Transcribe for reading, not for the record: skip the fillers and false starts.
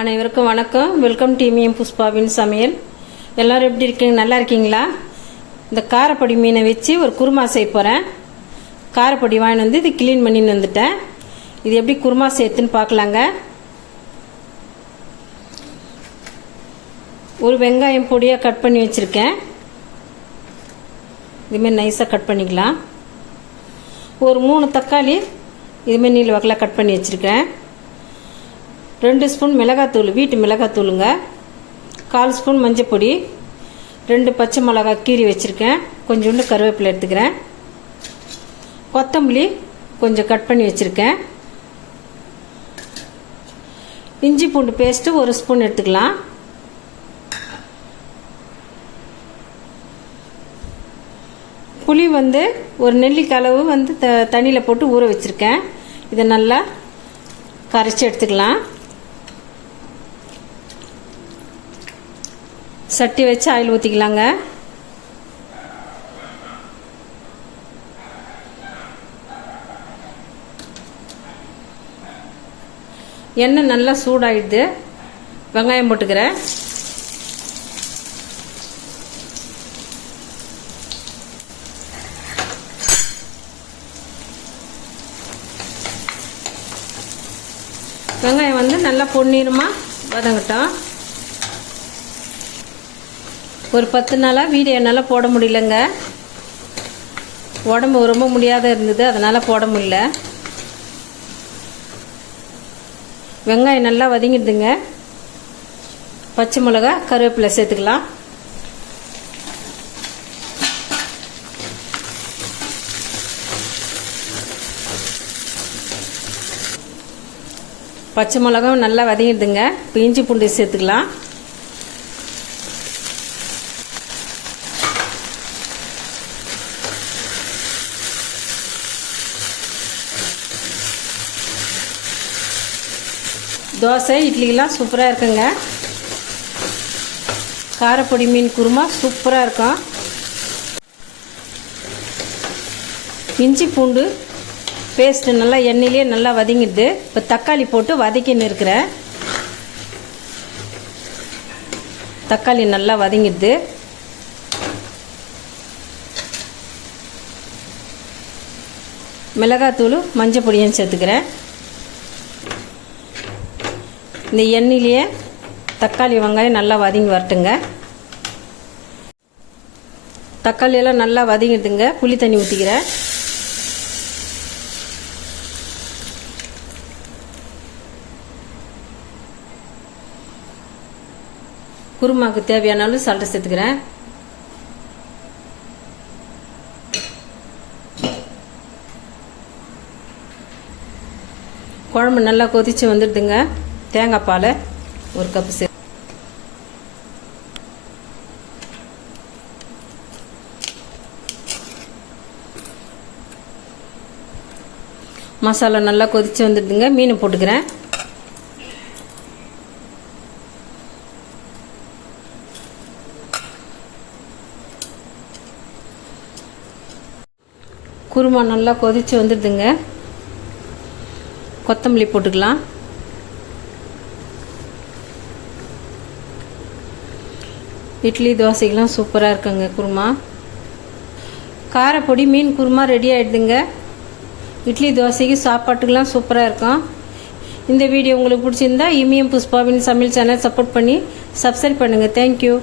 அனைவருக்கும் வணக்கம். Welcome to மீன் புஷ்பாவின் சமையல். எல்லாரும் எப்படி இருக்கீங்க? நல்லா இருக்கீங்களா? இந்த காரப்பொடி மீனை வச்சு ஒரு குருமா செய்ய போகிறேன். காரப்பொடி வாங்கி வந்து இது கிளீன் பண்ணின்னு வந்துட்டேன். இது எப்படி குருமா செய்யுதுன்னு பார்க்கலாங்க. ஒரு வெங்காயம் பொடியாக கட் பண்ணி வச்சுருக்கேன். இதுமாரி நைஸாக கட் பண்ணிக்கலாம். ஒரு 3 தக்காளி இதுமாரி நீல வாக்கில் கட் பண்ணி வச்சுருக்கேன். 2 ஸ்பூன் மிளகாத்தூள், வீட்டு மிளகாத்தூளுங்க. 1/4 ஸ்பூன் மஞ்சள் பொடி, 2 பச்சை மிளகாய் கீரி வச்சுருக்கேன். கொஞ்சோண்டு கருவேப்பிலை எடுத்துக்கிறேன். கொத்தமல்லி கொஞ்சம் கட் பண்ணி வச்சுருக்கேன். இஞ்சி பூண்டு பேஸ்ட்டு 1 ஸ்பூன் எடுத்துக்கலாம். புளி வந்து ஒரு நெல்லிக்காய் அளவு வந்து தண்ணியில் போட்டு ஊற வச்சுருக்கேன். இதை நல்லா கரைச்சி எடுத்துக்கலாம். சட்டி வச்சு ஆயில் ஊற்றிக்கலாங்க. எண்ணெய் நல்லா சூடாயிடுது. வெங்காயம் போட்டுக்கிறேன். வெங்காயம் வந்து நல்லா பொன்னிறமாக வதங்கட்டும். ஒரு 10 நாளாக வீடியோ என்னால் போட முடியலங்க. உடம்பு ரொம்ப முடியாத இருந்தது, அதனால் போட முடியல. வெங்காயம் நல்லா வதங்கிடுதுங்க. பச்சை மிளகா கருவேப்பிலை சேர்த்துக்கலாம். பச்சை மிளகாவும் நல்லா வதங்கிடுதுங்க. இப்போ இஞ்சி பூண்டு சேர்த்துக்கலாம். தோசை இட்லிக்கெல்லாம் சூப்பராக இருக்குங்க. காரப்பொடி மீன் குருமா சூப்பராக இருக்கும். இஞ்சி பூண்டு பேஸ்ட்டு நல்லா எண்ணெயிலே நல்லா வதங்கிடுது. இப்போ தக்காளி போட்டு வதக்கின்னு இருக்கிறேன். தக்காளி நல்லா வதங்கிடுது. மிளகாத்தூள் மஞ்சள் பொடியும் சேர்த்துக்கிறேன். இந்த எண்ணெயிலேயே தக்காளி வெங்காயம் நல்லா வதங்கி வரட்டுங்க. தக்காளியெல்லாம் நல்லா வதங்கிடுதுங்க. புளி தண்ணி ஊற்றிக்கிறேன். குருமாவுக்கு தேவையான அளவு சால்ட் சேர்த்துக்கிறேன். குழம்பு நல்லா கொதிச்சு வந்துடுதுங்க. தேங்காய் பால் 1 கப்பு மசாலா நல்லா கொதிச்சு வந்துடுதுங்க. மீன் போட்டுக்கிறேன். குருமா நல்லா கொதிச்சு வந்துடுதுங்க. கொத்தமல்லி போட்டுக்கலாம். இட்லி தோசைக்கெலாம் சூப்பராக இருக்குங்க குருமா. காரப்பொடி மீன் குருமா ரெடி ஆகிடுதுங்க. இட்லி தோசைக்கு சாப்பாட்டுக்கெலாம் சூப்பராக இருக்கும். இந்த வீடியோ உங்களுக்கு பிடிச்சிருந்தா இமிஎம் புஷ்பாவின் சமையல் சேனல் சப்போர்ட் பண்ணி சப்ஸ்கிரைப் பண்ணுங்கள். தேங்க்யூ.